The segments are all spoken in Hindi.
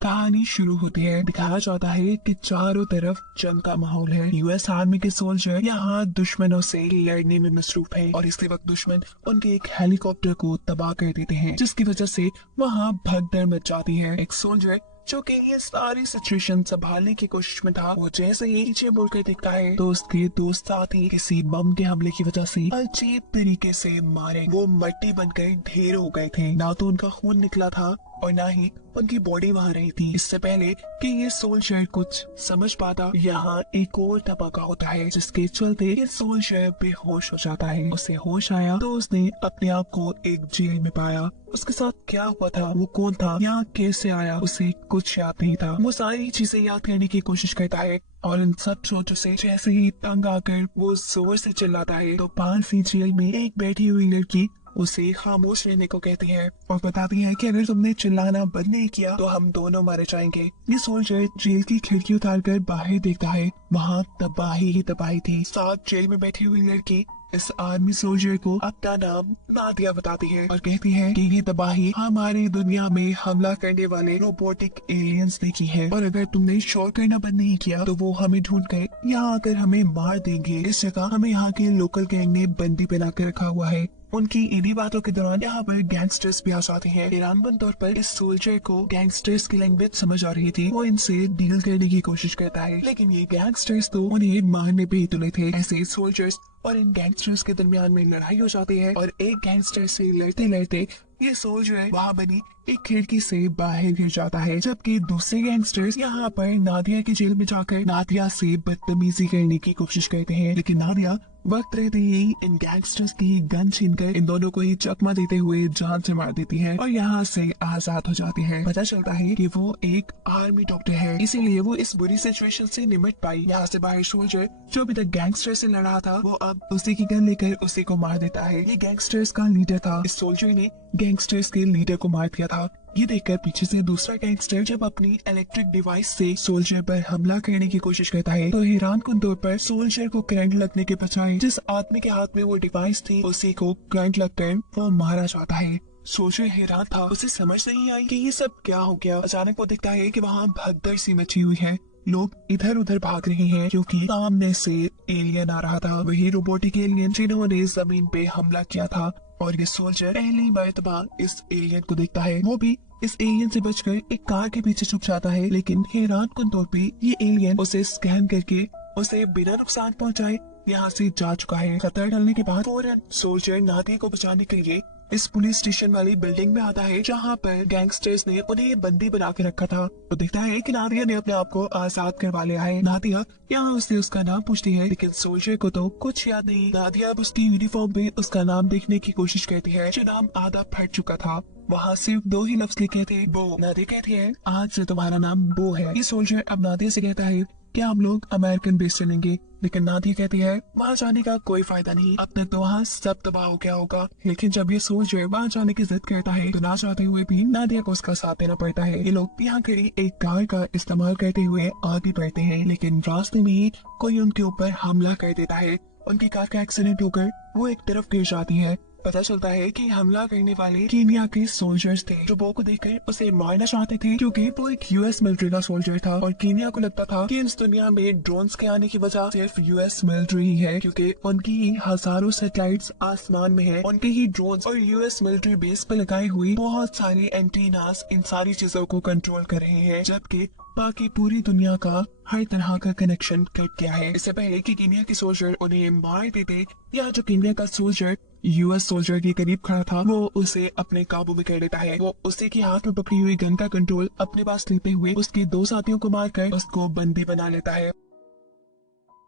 कहानी शुरू होती है। दिखाया जाता है कि चारों तरफ जंग का माहौल है। यूएस आर्मी के सोल्जर यहाँ दुश्मनों से लड़ने में मसरूफ हैं और इसी वक्त दुश्मन उनके एक हेलीकॉप्टर को तबाह कर देते हैं, जिसकी वजह से वहाँ भगदड़ मच जाती है। एक सोल्जर जो कि ये सारी सिचुएशन संभालने की कोशिश में था, वो जैसे ही नीचे मुड़कर देखता है तो उसके दोस्त साथी किसी बम के हमले की वजह से अजीब तरीके से मारे वो मट्टी बनकर ढेर हो गए थे। ना तो उनका खून निकला था और ना ही उनकी बॉडी वहां रही थी। इससे पहले कि ये सोल्जर कुछ समझ पाता, यहाँ एक और धमाका होता है जिसके चलते ये सोल्जर बेहोश हो जाता है। उसे होश आया तो उसने अपने आप को एक जेल में पाया। उसके साथ क्या हुआ था, वो कौन था, यहाँ कैसे आया, उसे कुछ याद नहीं था। वो सारी चीजें याद करने की कोशिश करता है और इन सब सोचों से जैसे ही तंग आकर वो जोर से चिल्लाता है तो पास ही जेल में एक बैठी हुई लड़की उसे खामोश रहने को कहती है और बताती है कि अगर तुमने चिल्लाना बंद नहीं किया तो हम दोनों मारे जाएंगे। ये सोल्जर जेल की खिड़की उतारकर बाहर देखता है, वहाँ तबाही ही तबाही थी। साथ जेल में बैठी हुई लड़की इस आर्मी सोल्जर को अपना नाम नादिया बताती है और कहती है कि ये तबाही हमारी दुनिया में हमला करने वाले रोबोटिक एलियंस ने की है और अगर तुमने शोर करना बंद नहीं किया तो वो हमें ढूंढ कर यहाँ आकर हमें मार देंगे। इस जगह हमें यहाँ के लोकल गैंग ने बंदी बना कर रखा हुआ है। उनकी इन्हीं बातों के दौरान यहाँ पर गैंगस्टर्स भी आ जाते हैं। हैरानबन तौर पर इस सोल्जर को गैंगस्टर्स की लैंग्वेज समझ आ रही थी। वो इनसे डील करने की कोशिश करता है, लेकिन ये गैंगस्टर्स तो उन्हें मारने पे ही तुले थे। ऐसे सोल्जर्स और इन गैंगस्टर्स के दरमियान में लड़ाई हो जाती है और एक गैंगस्टर से लड़ते लड़ते ये सोल्जर वहाँ बनी एक खिड़की से बाहर गिर जाता है, जबकि दूसरे गैंगस्टर्स यहाँ पर नादिया की जेल में जाकर नादिया से बदतमीजी करने की कोशिश करते हैं, लेकिन नादिया वक्त रहते ही इन गैंगस्टर्स की गन छीनकर इन दोनों को ही चकमा देते हुए जान से मार देती है और यहाँ से आजाद हो जाती है। पता चलता है कि वो एक आर्मी डॉक्टर है, इसीलिए वो इस बुरी सिचुएशन से निपट पाई। यहाँ से बाहर सोल्जर जो अभी तक गैंगस्टर से लड़ रहा था, वो अब उसी की गन लेकर उसी को मार देता है। ये गैंगस्टर्स का लीडर था। इस सोल्जर ने गैंगस्टर्स के लीडर को मार दिया था। ये देखकर पीछे से दूसरा गैंगस्टर जब अपनी इलेक्ट्रिक डिवाइस से सोल्जर पर हमला करने की कोशिश करता है तो हैरानकुन तौर पर सोल्जर को करंट लगने के बजाय जिस आदमी के हाथ में वो डिवाइस थी उसी को करंट लगकर वो मारा जाता है। सोल्जर हैरान था, उसे समझ नहीं आई कि ये सब क्या हो गया। अचानक वो दिखता है कि वहाँ भगदड़ सी मची हुई है, लोग इधर उधर भाग रहे हैं क्योंकि सामने से एलियन आ रहा था, वही रोबोटिक एलियन जिन्होंने जमीन पे हमला किया था। और ये सोल्जर पहली मर्तबा इस एलियन को देखता है। वो भी इस एलियन से बचकर एक कार के पीछे छुप जाता है, लेकिन हैरानकुन तौर पे ये एलियन उसे स्कैन करके उसे बिना नुकसान पहुंचाए यहाँ से जा चुका है। खतरा टलने के बाद फौरन सोल्जर नादिया को बचाने के लिए इस पुलिस स्टेशन वाली बिल्डिंग में आता है जहाँ पर गैंगस्टर्स ने उन्हें बंदी बना के रखा था। तो दिखता है कि नादिया ने अपने आप को आजाद करवा लिया है। नादिया यहाँ उससे उसका नाम पूछती है, लेकिन सोल्जर को तो कुछ याद नहीं। नादिया अब उसकी यूनिफॉर्म पे उसका नाम देखने की कोशिश करती है, जो नाम आधा फट चुका था। वहाँ सिर्फ दो ही लफ्ज लिखे थे, बो। नादिया कहती है आज से तुम्हारा नाम बो है। ये सोल्जर अब नादिया से कहता है क्या हम लोग अमेरिकन बेस चलेंगे, लेकिन नादिया कहती है वहाँ जाने का कोई फायदा नहीं, अब तक तो वहाँ सब तबाह हो गया होगा। लेकिन जब ये सोल्जर वहाँ जाने की जिद करता है तो ना चाहते हुए भी नादिया को उसका साथ देना पड़ता है। ये लोग यहाँ खड़ी एक कार का इस्तेमाल करते हुए आगे बढ़ते हैं, लेकिन रास्ते में ही कोई उनके ऊपर हमला कर देता है। उनकी कार का एक्सीडेंट होकर वो एक तरफ गिर जाती है। पता चलता है कि हमला करने वाले कीनिया के सोल्जर्स थे जो बो को देखकर उसे मारना चाहते थे, क्योंकि वो एक यूएस मिलिट्री का सोल्जर था और कीनिया को लगता था कि इस दुनिया में ड्रोन्स के आने की वजह सिर्फ यूएस मिलिट्री ही है, क्योंकि उनकी हजारों सैटेलाइट्स आसमान में है। उनके ही ड्रोन्स और यूएस मिलिट्री बेस पे लगाई हुई बहुत सारी एंटीनास इन सारी चीजों को कंट्रोल कर रहे हैं, जबकि बाकी पूरी दुनिया का हर तरह का कनेक्शन कट गया है। इससे पहले कि कीनिया के सोल्जर उन्हें मार देते, या जो कीनिया का सोल्जर यूएस सोल्जर के करीब खड़ा था वो उसे अपने काबू में कर लेता है। वो उसी के हाथ में पकड़ी हुई गन का कंट्रोल अपने पास लेते हुए उसके दो साथियों को मारकर उसको बंदी बना लेता है।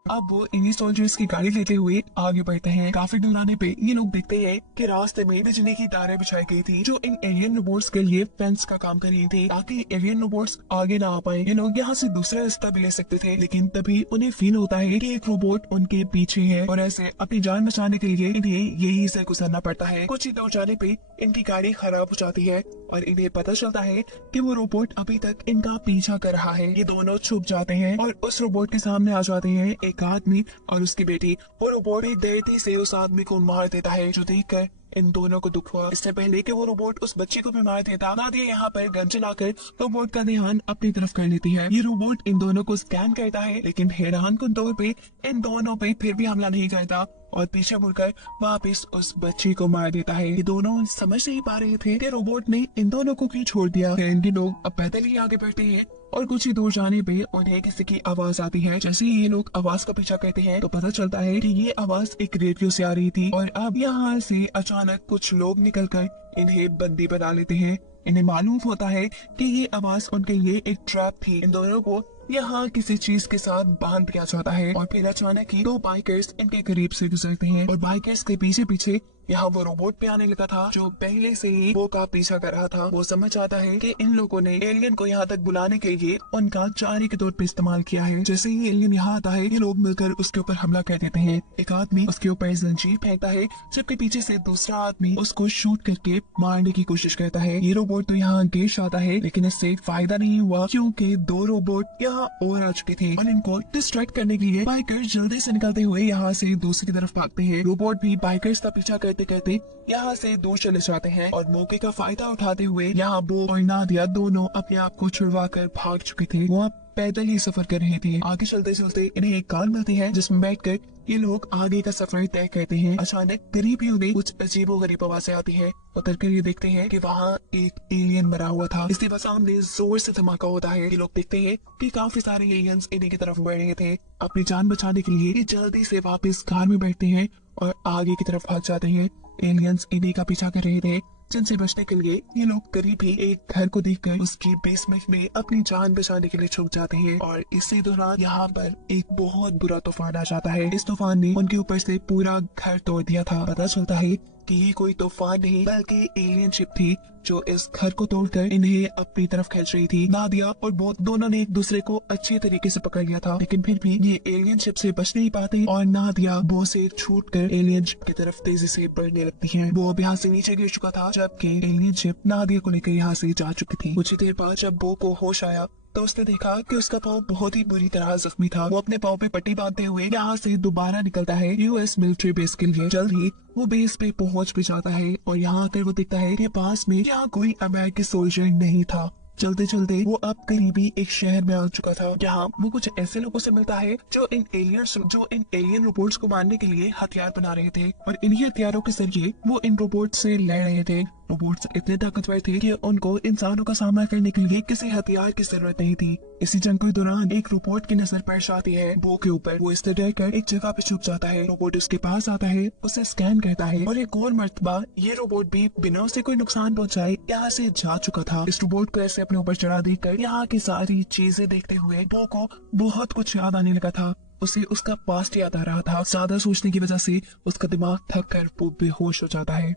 अब वो इन्हीं सोल्जर्स की गाड़ी लेते हुए आगे बढ़ते हैं। काफी दूर आने पे ये लोग देखते हैं कि रास्ते में बिजली की तारें बिछाई गई थी जो इन एलियन रोबोट्स के लिए फेंस का काम कर रही थी, ताकि एलियन रोबोट्स आगे ना आ पाए। ये लोग यहाँ से दूसरा रास्ता भी ले सकते थे, लेकिन तभी उन्हें फील होता है कि एक रोबोट उनके पीछे है और ऐसे अपनी जान बचाने के लिए इन्हें यही से गुजरना पड़ता है। कुछ ही दूर जाने पे इनकी गाड़ी खराब हो जाती है और इन्हें पता चलता है कि वो रोबोट अभी तक इनका पीछा कर रहा है। ये दोनों छुप जाते हैं और उस रोबोट के सामने आ जाते हैं एक आदमी और उसकी बेटी। वो रोबोट भी देरी से उस आदमी को मार देता है, जो देखकर इन दोनों को दुख हुआ। इससे पहले कि वो रोबोट उस बच्ची को भी मार देता, नादिया यहाँ पर गन चलाकर रोबोट का ध्यान अपनी तरफ कर लेती है। ये रोबोट इन दोनों को स्कैन करता है, लेकिन हैरान कुन तौर पे इन दोनों पे फिर भी हमला नहीं करता और पीछे मुड़कर वापस उस बच्ची को मार देता है। ये दोनों समझ नहीं पा रहे थे कि रोबोट ने इन दोनों को क्यों छोड़ दिया। इनके लोग अब पैदल ही आगे बढ़ते हैं और कुछ ही दूर जाने पे उन्हें किसी की आवाज आती है। जैसे ही ये लोग आवाज का पीछा करते हैं तो पता चलता है कि ये आवाज एक रेडियो से आ रही थी और अब यहाँ से अचानक कुछ लोग निकलकर इन्हें बंदी बना लेते हैं। इन्हें मालूम होता है कि ये आवाज उनके लिए एक ट्रैप थी। इन दोनों को यहाँ किसी चीज के साथ बांध दिया जाता है और फिर अचानक ही दो बाइकर्स इनके करीब से गुजरते हैं और बाइकर्स के पीछे पीछे यहाँ वो रोबोट पे आने लगा था जो पहले से ही वो का पीछा कर रहा था। वो समझ आता है कि इन लोगों ने एलियन को यहाँ तक बुलाने के लिए उनका चारे के तौर पे इस्तेमाल किया है। जैसे ही एलियन यहाँ आता है ये लोग मिलकर उसके ऊपर हमला कर देते हैं। एक आदमी उसके ऊपर जंजीर फेंकता है जबकि पीछे से दूसरा आदमी उसको शूट करके मारने की कोशिश करता है। ये रोबोट तो यहाँ गेश आता है लेकिन इससे फायदा नहीं हुआ क्योंकि दो रोबोट यहाँ और आ चुके थे और इनको डिस्ट्रैक्ट करने के लिए बाइकर्स जल्दी से निकलते हुए यहाँ से दूसरी तरफ भागते हैं। रोबोट भी बाइकर्स का पीछा करते करते यहाँ से दूर चले जाते हैं और मौके का फायदा उठाते हुए यहाँ बो और नादिया दोनों अपने आप को छुड़वा कर भाग चुके थे। वो अब पैदल ही सफर कर रहे थे। आगे चलते चलते इन्हें एक कार मिलती है जिसमें बैठकर ये लोग आगे का सफर तय करते हैं। अचानक करीब ही उन्हें कुछ अजीबोगरीब आवाजें आती है। उतर कर ये देखते हैं कि वहाँ एक एलियन मरा हुआ था। इसके बाद सामने जोर से धमाका होता है। ये लोग देखते हैं कि काफी सारे एलियंस इन्हीं की तरफ बढ़ रहे थे। अपनी जान बचाने के लिए ये जल्दी से वापस कार में बैठते हैं और आगे की तरफ भाग जाते हैं। एलियंस इन्हीं का पीछा कर रहे थे जिनसे बचने के लिए ये लोग करीब ही एक घर को देखकर उसकी बेसमेंट में अपनी जान बचाने के लिए छुप जाते हैं और इसी दौरान यहाँ पर एक बहुत बुरा तूफान आ जाता है। इस तूफान ने उनके ऊपर से पूरा घर तोड़ दिया था। पता चलता है कि ये कोई तूफान नहीं बल्कि एलियन शिप थी जो इस घर को तोड़कर इन्हें अपनी तरफ खींच रही थी। नादिया और बोथ दोनों ने एक दूसरे को अच्छे तरीके से पकड़ लिया था लेकिन फिर भी ये एलियन शिप से बच नहीं पाते और नादिया बो से छूटकर एलियन शिप की तरफ तेजी से बढ़ने लगती है। वो अब यहाँ से नीचे गिर चुका था जबकि एलियन शिप नादिया को लेकर यहाँ से जा चुकी थी। कुछ देर बाद जब बो को होश आया तो उसने देखा कि उसका पाँव बहुत ही बुरी तरह जख्मी था। वो अपने पाँव पे पट्टी बांधते हुए यहाँ से दोबारा निकलता है यूएस मिलिट्री बेस के लिए। जल्द ही वो बेस पे पहुंच भी जाता है और यहाँ आकर वो देखता है कि पास में यहाँ कोई अमेरिकी सोल्जर नहीं था। चलते चलते वो अब करीबी एक शहर में आ चुका था जहाँ वो कुछ ऐसे लोगों से मिलता है जो इन एलियन रोबोट्स को मारने के लिए हथियार बना रहे थे और इन्हीं हथियारों के जरिए वो इन रोबोट से लड़ रहे थे। रोबोट्स इतने ताकतवर थे कि उनको इंसानों का सामना करने के लिए किसी हथियार की जरूरत नहीं थी। इसी जंग के दौरान एक रोबोट की नजर पेश आती है बो के ऊपर। वो इससे डर कर एक जगह पे छुप जाता है। रोबोट उसके पास आता है, उसे स्कैन करता है और एक और मर्तबा ये रोबोट भी बिना उसे कोई नुकसान पहुंचाए यहाँ से जा चुका था। इस रोबोट को ऐसे अपने ऊपर चढ़ा देकर यहाँ की सारी चीजें देखते हुए बो को बहुत कुछ याद आने लगा था। उसे उसका पास्ट याद आ रहा था। ज्यादा सोचने की वजह से उसका दिमाग थक कर वो बेहोश हो जाता है।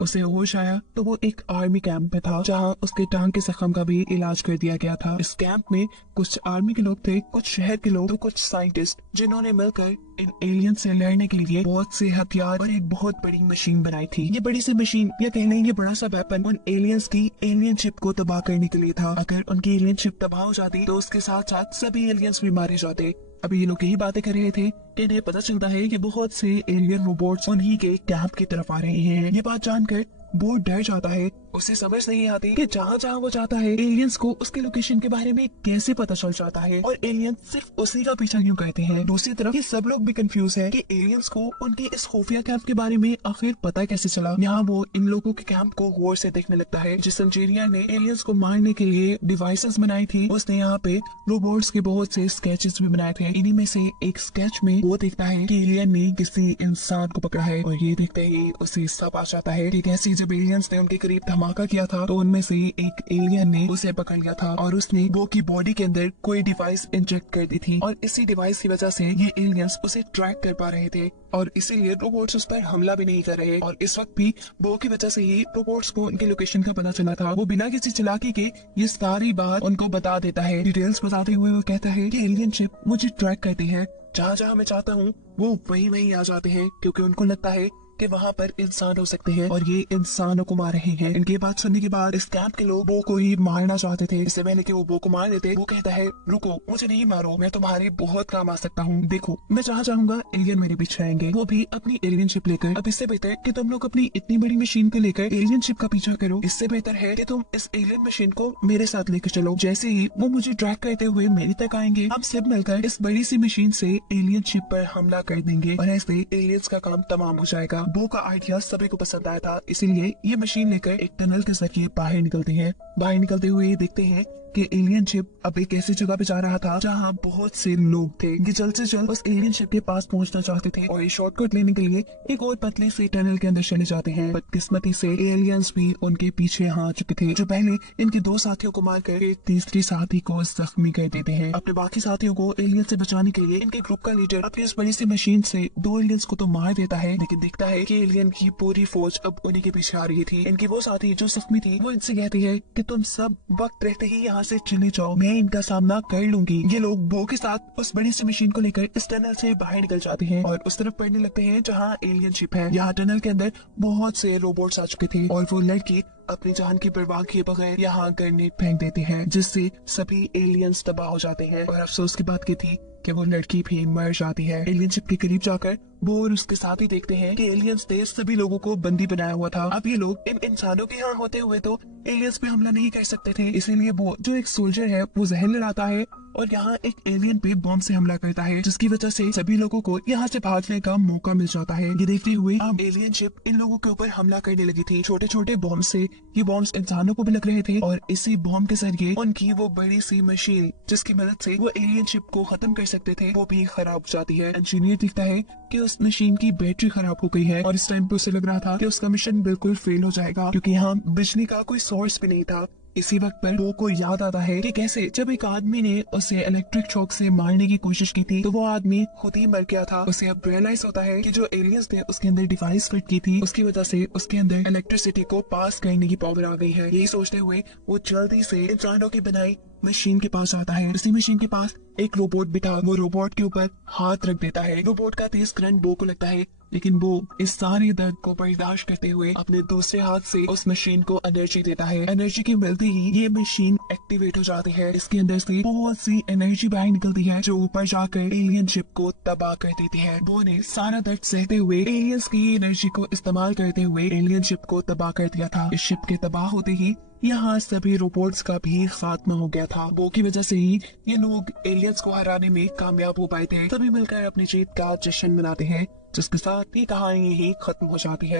उसे होश आया तो वो एक आर्मी कैंप में था जहाँ उसके टांग के जख्म का भी इलाज कर दिया गया था। इस कैंप में कुछ आर्मी के लोग थे, कुछ शहर के लोग, तो कुछ साइंटिस्ट जिन्होंने मिलकर इन एलियन से लड़ने के लिए बहुत से हथियार और एक बहुत बड़ी मशीन बनाई थी। ये बड़ी सी मशीन या कह लें ये बड़ा सा वेपन उन एलियंस की एलियन शिप को तबाह करने के लिए था। अगर उनकी एलियन शिप तबाह हो जाती तो उसके साथ साथ सभी एलियंस भी मारे जाते। अभी ये लोग यही बातें कर रहे थे कि इन्हें पता चलता है कि बहुत से एलियन रोबोट्स उन्हीं के कैंप की तरफ आ रहे हैं। ये बात जानकर वो डर जाता है। उसे समझ नहीं आती कि जहाँ जहाँ वो जाता है एलियंस को उसके लोकेशन के बारे में कैसे पता चल जाता है और एलियंस सिर्फ उसी का पीछा क्यों करते हैं। दूसरी तरफ ये सब लोग भी कंफ्यूज है कि एलियंस को उनके इस खुफिया कैंप के बारे में आखिर पता कैसे चला। यहाँ वो इन लोगों के कैंप को गौर से देखने लगता है। जिस इंजीनियर ने एलियंस को मारने के लिए डिवाइसेस बनाई थी उसने यहाँ पे रोबोट्स के बहुत से स्केचेस भी बनाए थे। इन्हीं में से एक स्केच में वो देखता है कि एलियन ने किसी इंसान को पकड़ा है और ये देखते ही उसे सब आ जाता है कि कैसे जब एलियंस ने उनके करीब धमाका किया था तो उनमें से एक एलियन ने उसे पकड़ लिया था और उसने वो की बॉडी के अंदर कोई डिवाइस इंजेक्ट कर दी थी और इसी डिवाइस की वजह से ये एलियंस उसे ट्रैक कर पा रहे थे और इसीलिए रोबोट्स उस पर हमला भी नहीं कर रहे। और इस वक्त भी वो की वजह से ही रोबोट्स को उनके लोकेशन का पता चला था। वो बिना किसी चालाकी के ये सारी बात उनको बता देता है। डिटेल्स बताते हुए वो कहता है कि एलियन शिप मुझे ट्रैक करती है, जहाँ जहाँ मैं चाहता हूँ वो वहीं वहीं आ जाते हैं क्योंकि उनको लगता है कि वहाँ पर इंसान हो सकते हैं और ये इंसानों को मार रहे हैं। इनकी बात सुनने के बाद इस कैंप के लोग बो को ही मारना चाहते थे। इससे पहले कि वो बो को मार देते, वो कहता है रुको, मुझे नहीं मारो, मैं तुम्हारे बहुत काम आ सकता हूँ। देखो, मैं जहाँ चाहूंगा एलियन मेरे पीछे आएंगे, वो भी अपनी एलियन शिप लेकर। अब इससे बेहतर कि तुम लोग अपनी इतनी बड़ी मशीन को लेकर एलियन शिप का पीछा करो। इससे बेहतर है कि तुम इस एलियन मशीन को मेरे साथ लेकर चलो। जैसे ही वो मुझे ट्रैक करते हुए मेरी तक आएंगे, हम सब मिलकर इस बड़ी सी मशीन से एलियन शिप पर हमला कर देंगे और ऐसे एलियंस का काम तमाम हो जाएगा। बो का आइडिया सभी को पसंद आया था, इसीलिए ये मशीन लेकर एक टनल के जरिए बाहर निकलते हैं। बाहर निकलते हुए देखते हैं कि एलियन शिप अब एक ऐसी जगह पे जा रहा था जहाँ बहुत से लोग थे। ये जल्द से जल्द उस एलियन शिप के पास पहुंचना चाहते थे और ये शॉर्टकट लेने के लिए एक और पतले से टनल के अंदर चले जाते हैं। बदकिस्मती से एलियंस भी उनके पीछे आ चुके थे, जो पहले इनके 2 साथियों को मारकर एक तीसरी साथी को जख्मी कर देते हैं। अपने बाकी साथियों को एलियन से बचाने के लिए इनके ग्रुप का लीडर अपनी उस बड़ी सी मशीन से 2 एलियंस को तो मार देता है, लेकिन दिखता है कि एलियन की पूरी फौज अब उन्हीं के पीछे आ रही थी। इनकी वो साथी जो जख्मी थी, वो इनसे कहती है कि तुम सब वक्त रहते ही यहाँ से चले जाओ, मैं इनका सामना कर लूंगी। ये लोग बो के साथ उस बड़ी सी मशीन को लेकर इस टनल से बाहर निकल जाते हैं और उस तरफ पढ़ने लगते हैं जहाँ एलियन शिप है। यहाँ टनल के अंदर बहुत से रोबोट्स आ चुके थे और वो लड़की अपनी जान की परवाह किए बगैर यहाँ ग्रेनेड फेंक देते हैं, जिससे सभी एलियंस तबाह हो जाते हैं। और अफसोस की बात की थी कि वो लड़की भी मर जाती है। एलियन शिप के करीब जाकर वो और उसके साथ ही देखते हैं कि एलियंस ने सभी लोगों को बंदी बनाया हुआ था। अब ये लोग इन इंसानों के यहाँ होते हुए तो एलियंस पे हमला नहीं कर सकते थे, इसीलिए वो जो एक सोल्जर है वो जहर लड़ाता है और यहाँ एक एलियन पे बॉम्ब से हमला करता है, जिसकी वजह से सभी लोगों को यहाँ से भागने का मौका मिल जाता है। ये देखते हुए अब एलियन शिप इन लोगों के ऊपर हमला करने लगी थी। छोटे छोटे बॉम्ब से ये बॉम्ब्स इंसानों को भी लग रहे थे और इसी बॉम्ब के जरिए उनकी वो बड़ी सी मशीन जिसकी मदद से वो एलियन शिप को खत्म कर सकते थे, वो भी खराब हो जाती है। इंजीनियर दिखता है कि उस मशीन की बैटरी खराब हो गई है और इस टाइम पे उसे लग रहा था कि उसका मिशन बिल्कुल फेल हो जाएगा, क्योंकि यहाँ बिजली का कोई सोर्स भी नहीं था। इसी वक्त पर बो को याद आता है कि कैसे जब एक आदमी ने उसे इलेक्ट्रिक शॉक से मारने की कोशिश की थी तो वो आदमी खुद ही मर गया था। उसे अब रियलाइज होता है कि जो एलियंस ने उसके अंदर डिवाइस फिट की थी उसकी वजह से उसके अंदर इलेक्ट्रिसिटी को पास करने की पावर आ गई है। यही सोचते हुए वो जल्दी से इंसानों की बनाई मशीन के पास आता है। उसी मशीन के पास एक रोबोट बिठा वो रोबोट के ऊपर हाथ रख देता है। रोबोट का तेज करंट बो को लगता है, लेकिन वो इस सारे दर्द को बर्दाश्त करते हुए अपने दूसरे हाथ से उस मशीन को एनर्जी देता है। एनर्जी के मिलते ही ये मशीन एक्टिवेट हो जाती है। इसके अंदर से बहुत सी एनर्जी बाहर निकलती है जो ऊपर जाकर एलियन शिप को तबाह कर देती है। वो ने सारा दर्द सहते हुए एलियंस की एनर्जी को इस्तेमाल करते हुए एलियन शिप को तबाह कर दिया था। इस शिप के तबाह होते ही यहाँ सभी रोबोट्स का भी खात्मा हो गया था। वो की वजह से ही ये लोग एलियंस को हराने में कामयाब हो पाए थे। सभी मिलकर अपनी जीत का जश्न मनाते हैं, जिसके साथ ये कहानी ही खत्म हो जाती है।